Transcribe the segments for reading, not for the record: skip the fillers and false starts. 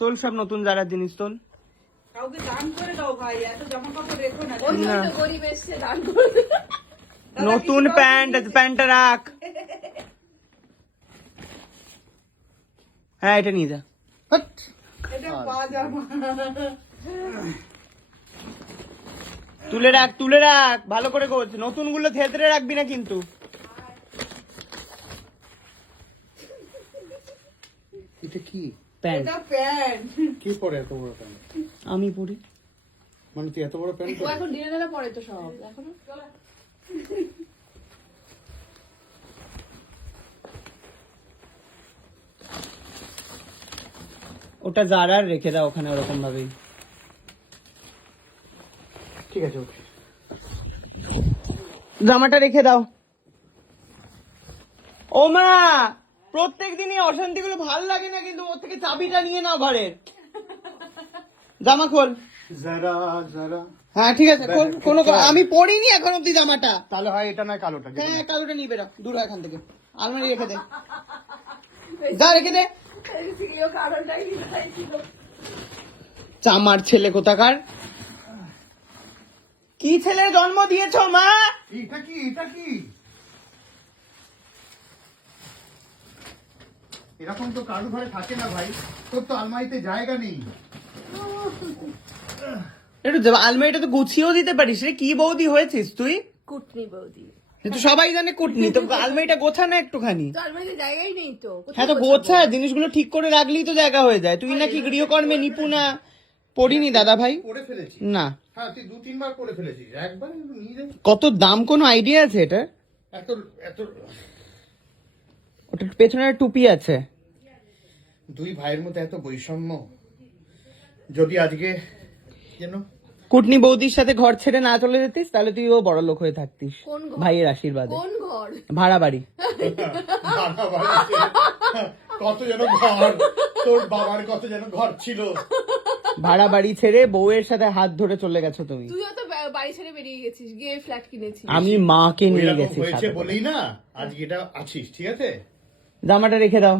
তোল সব নতুন যারা জিনিস তোল। কাউকে দান করে দাও ভাই, এত জামা কাপড় রেখো না। ওই তো গরিব এসছে দান করে। নতুন প্যান্ট, প্যান্টটা রাখ। হ্যাঁ এটা নিয়ে যা। এটা পাজামা। তুলে রাখ, তুলে রাখ, ভালো করে গোছ। নতুন গুলো থেতরে রাখবি না কিন্তু। এটা কি প্যান্ট এটা প্যান্ট। কি পরে এত বড় প্যান্ট? আমি পরি। মানে তুই এত বড় প্যান্ট ও এখন দিনে দিনে পরে তো সব এখন। ওটা জারার রেখে দাও ওখানে ওরকম ভাবেই। ঠিক আছে ওকে। জামাটা রেখে দাও। ও মা, প্রত্যেক দিনই অশান্তি গুলো ভাল লাগে না কিন্তু। ওর থেকে চাবিটা নিয়ে নাও ঘরের। জামা খোল। যারা যারা হ্যাঁ ঠিক আছে খোল। কোনো আমি পরিনি এখন অব্দি জামাটা। তাহলে হয় এটা না কালোটা? হ্যাঁ কালোটা নিয়ে বেরো, দূর হয় এখান থেকে। আলমারি রেখে দে, যা রেখে দে। কারণটাই ছিল। চামার ছেলে কোথাকার। কি ছেলের জন্ম দিয়েছো মা? এটা কি? এটা কি এরকম তো কারু ঘরে থাকে না ভাই। তোর তো আলমারিতে জায়গা নেই। একটু আলমারিটা তো গুছিয়েও দিতে পারিস রে। কি বৌদি হয়েছিস তুই? কুটনি বৌদি। তো সবাই জানে কুটনি, তো আলমারিটা গোছা না একটুখানি। তো আলমারিতে জায়গাই নেই তো। হ্যাঁ তো গোছা, জিনিসগুলো ঠিক করে রাখলেই তো জায়গা হয়ে যায়। তুই নাকি গৃহকর্মে নিপুণা। পড়িনি দাদা ভাই করে ফেলেছি। না। হ্যাঁ তুই 2-3 বার করে ফেলেছিস, একবার নিয়ে দে। কত দাম কোনো আইডিয়া আছে এটা? এত এত ওটার পেছনে একটা টুপি আছে। দুই ভাইয়ের মধ্যে এত বৈষম্য। যদি আজকে যেন কুটনি বৌদির সাথে ঘর ছেড়ে না চলে যেতিস তাহলে তুইও বড় লোক হয়ে থাকতিস কোন ঘর? ভাইয়ের আশীর্বাদে। কোন ঘর? ভাড়া বাড়ি। কত যেন ঘর, তোর বাবার কত যেন ঘর ছিল। ভাড়া বাড়ি ছেড়ে বউয়ের সাথে হাত ধরে চলে গেছো তুমি। তুইও তো বাড়ি ছেড়ে বেরিয়ে গেছিস, গিয়ে ফ্ল্যাট কিনেছিস। আমি মাকে নিয়ে ওইরকম গেছি হয়েছে সাথে করে। বলেই না আজকে এটা আছিস, ঠিক আছে? জামাটা রেখে দাও।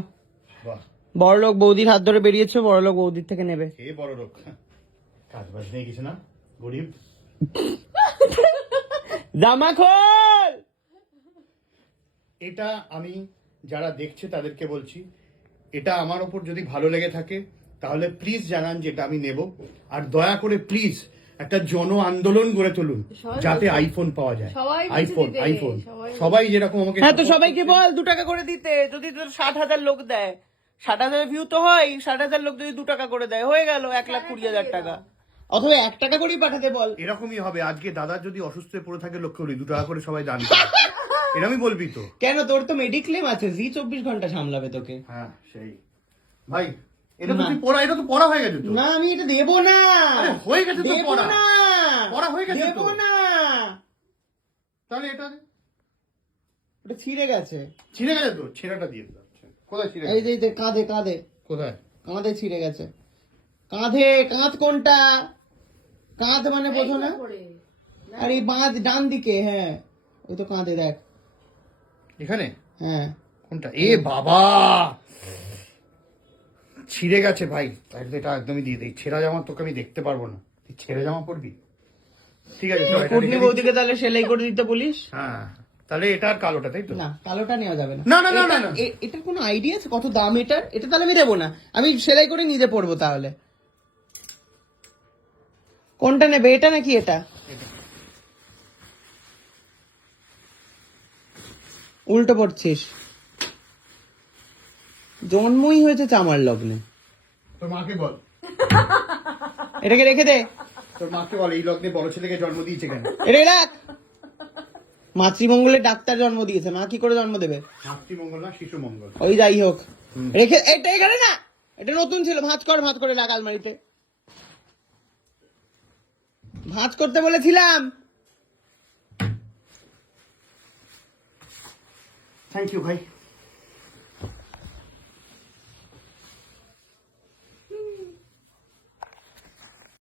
বাহ, বড় লোক বৌদির হাত ধরে বেরিয়েছো, বড় লোক বৌদির থেকে নেবে। কে বড় লোক? কাজ বাজ নেই কিছু না, গরিব। জামা খোল। এটা আমি যারা দেখছে তাদেরকে বলছি, এটা আমার ওপর যদি ভালো লেগে থাকে তাহলে প্লিজ জানান যে এটা আমি নেব। আর দয়া করে প্লিজ একটা জন আন্দোলন গড়ে তুলুন যাতে আইফোন পাওয়া যায়। সবাই বলছে আইফোন দিতে, আইফোন সবাই সবাই যেরকম আমাকে হ্যাঁ তো support সবাইকে করছে। বল 2 টাকা করে দিতে। যদি তোর 60,000 লোক দেয়, 60,000 ভিউ তো হয়। 60,000 লোক যদি 2 টাকা করে দেয় হয়ে গেল 1,20,000 টাকা। অথবা 1 টাকা করেই পাঠাতে বল। এরকমই হবে। আজকে দাদা যদি অসুস্থ হয়ে পড়ে থাকে লক্ষ্য করি 2 টাকা করে সবাই দান করে। এরকমই বলবি তো? কেন, তোর তো মেডিক্লেম আছে, জি 24 ঘন্টা সামলাবে তোকে। হ্যাঁ সেই ভাই, এটা তো না। তুই পড়া, এটা তো পড়া হয়ে গেছে তো। না আমি এটা দেবো না। আরে হয়ে গেছে তো দেবো পড়া। না। পড়া হয়ে গেছে তো। দেবো না। তাহলে এটা দে। ওটা ছিঁড়ে গেছে। ছিঁড়ে গেছে তো, ছেঁড়াটা দিয়ে দাও। কোথায় ছিঁড়ে এই গেছে? যে এই যে কাঁধে কাঁধে কোথায়? কাঁধে ছিঁড়ে গেছে। কাঁধে, কাঁধ কোনটা? কাঁধ মানে বোঝো না? পরে। আর এই বাঁধ ডান দিকে, হ্যাঁ ওই তো কাঁধে দেখ। এখানে হ্যাঁ কোনটা? এ বাবা, ছিঁড়ে গেছে ভাই। তাহলে এটা একদমই দিয়ে দেই। ছেঁড়া জামা তোকে আমি দেখতে পারবো না। তুই ছেঁড়া জামা পরবি? ঠিক আছে চল, এটা কুটনি রেখে দিই। বৌদিকে তাহলে সেলাই করে দিতে বলিস। হ্যাঁ তাহলে এটা আর কালোটা, তাই তো? না কালোটা নেওয়া যাবে না। না, না, না, এটা- না, না। এটার কোনো আইডিয়া আছে কত দাম এটার? এটা তাহলে আমি দেবো না, আমি সেলাই করে নিজে পরবো তাহলে। কোনটা নেবে, এটা নাকি এটা? উল্টো পড়ছিস। জন্মই হয়েছে চামার লগ্নে। তোর মাকে বল, এটাকে রেখে দে। তোর মাকে বল এই লগ্নে বড় ছেলেকে জন্ম দিয়েছে কেন? এটা রাখ। মাতৃমঙ্গলে ডাক্তার জন্ম দিয়েছে, মা কি করে জন্ম দেবে? মাতৃমঙ্গল না শিশু মঙ্গল। ওই যাই হোক, রেখে এটা এখানে না। এটা নতুন ছিল, ভাঁজ কর, ভাঁজ করে রাখ আলমারিতে। ভাঁজ করতে বলেছিলাম। থ্যাংক ইউ ভাই।